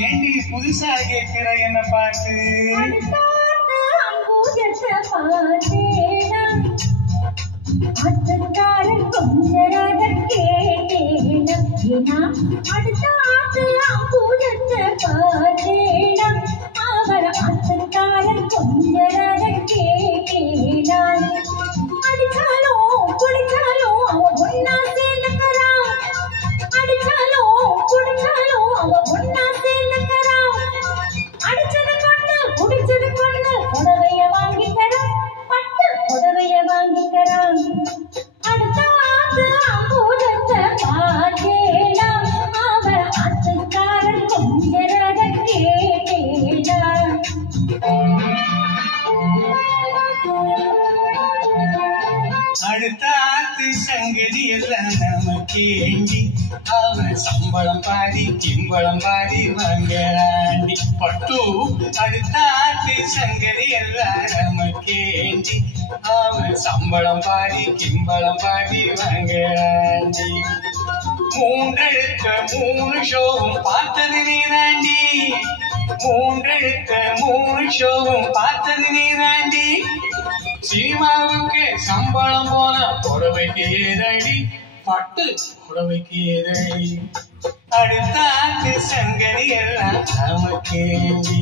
ஏண்டி புதுசா கேட்கிற என்ன பாட்டு? ஆட்டக்காரன் கொஞ்சராக கேட்டேனா அடுத்த ஆட்டு அம்பூஜத்தை பார்த்தேனா அவர் ஆட்டக்காரன் கொஞ்சராக கேட்டேனா அடிச்சாலும் குடிச்சாலும் அவன் ஒன்னா சேர்ந்துக்கிறான் அடிச்சாலும் குடிச்சாலும் அவன் ஒன்னா சேர்ந்துக்கிறான் அடிச்சது கொண்டு குடிச்சது கொண்டு புடவைய வாங்கிக்கிறான் பட்டு புடவைய வாங்கிக்கிறான் அடுத்த ஆத்து அம்பூஜத்தை பார்த்தேனா அவர் ஆத்துக்காரன் கொஞ்சராக கேட்டேனா அடுத்த ஆத்து சங்கதி எல்லாம் நமக்கேண்டி அவன் சம்பளம் பாடி கிம்பளம் பாடி வாங்கி பட்டு அடுத்த ஆத்து சங்கதி எல்லாம் நமக்கேண்டி அவன் சம்பளம் பாடி கிம்பளம் பாடி வாங்கி மூன்றெழுத்த மூணு ஷோவும் பார்த்தது நீதாண்டி மூன்றெழுத்த மூணு ஷோவும் பார்த்தது நீதாண்டி சீமாவுக்கு சம்பளம் போன புடவைக்கு ஏதடி பட்டு புடவைக்கு ஏதடி அடுத்த ஆத்து சங்கதி எல்லாம் நமக்கேண்டி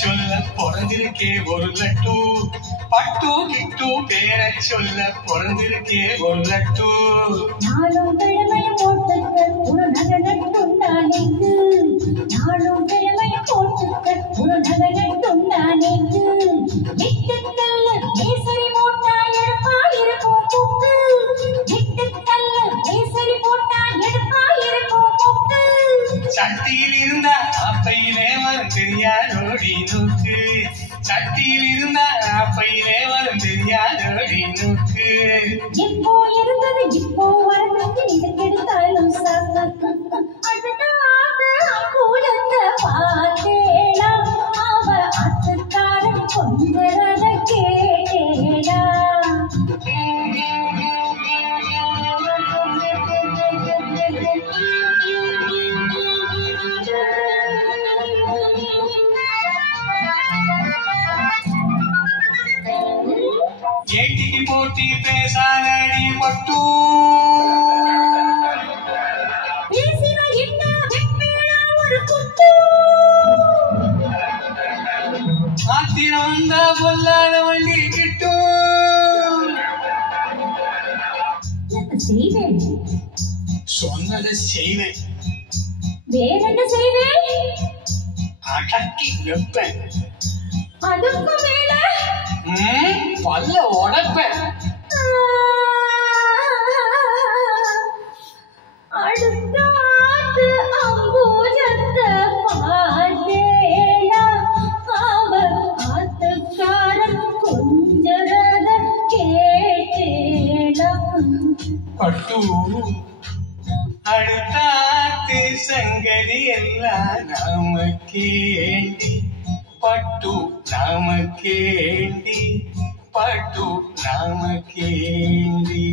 சொல்ல பிறந்திருக்கே ஒரு லட்டு பட்டு கிட்டு பேர சொல்ல பிறந்திருக்கே ஒரு லட்டு நாளும் கிழமை போட்டுக்க ஒரு நகனட்டுண்டானேக்கு நாளும் கிழமை போட்டுக்க ஒரு நகனட்டுண்டானேக்கு விட்டுக்கல்ல கேசரி போட்டா எடுப்பா இருக்கும் புக்கு விட்டுக்கல்ல கேசரி போட்டா எடுப்பா இருக்கும் புக்கு சட்டியில் இருந்தா அப்பையிலே வரும் தெரியாதோடி நோக்கு சட்டியில் இருந்தா அப்பையிலே வரும் தெரியாதோடி நோக்கு இப்போ இருந்தது இப்போ வரது இதுக்கெடுத்தாலும் கூடத்தை பார்த்தேனா அவ ஆத்துக்காரன் கொஞ்சரத கேட்டேனா ஏட்டிக்கு போட்டி பேசாதடி பட்டு பேசின என்ன வெப்பேனா ஒரு குட்டு ஆத்திரம் வந்தா பொல்லாத வண்டி கிட்டும் செய்வேன் சொன்னதை செய்வேன் வேற என்ன செய்வேன் அடக்கி வைப்பேன் அதுக்கு மேல பல்ல உடைப்பேன் அடுத்த ஆத்து அம்பூஜத்தை பார்த்தேனா அவர் ஆத்துக்காரன் கொஞ்சரத கேட்டேனா பட்டு அடுத்த ஆத்து சங்கதி எல்லாம் நமக்கேண்டி பட்டு நமக்கேண்டி பட்டு நமக்கேண்டி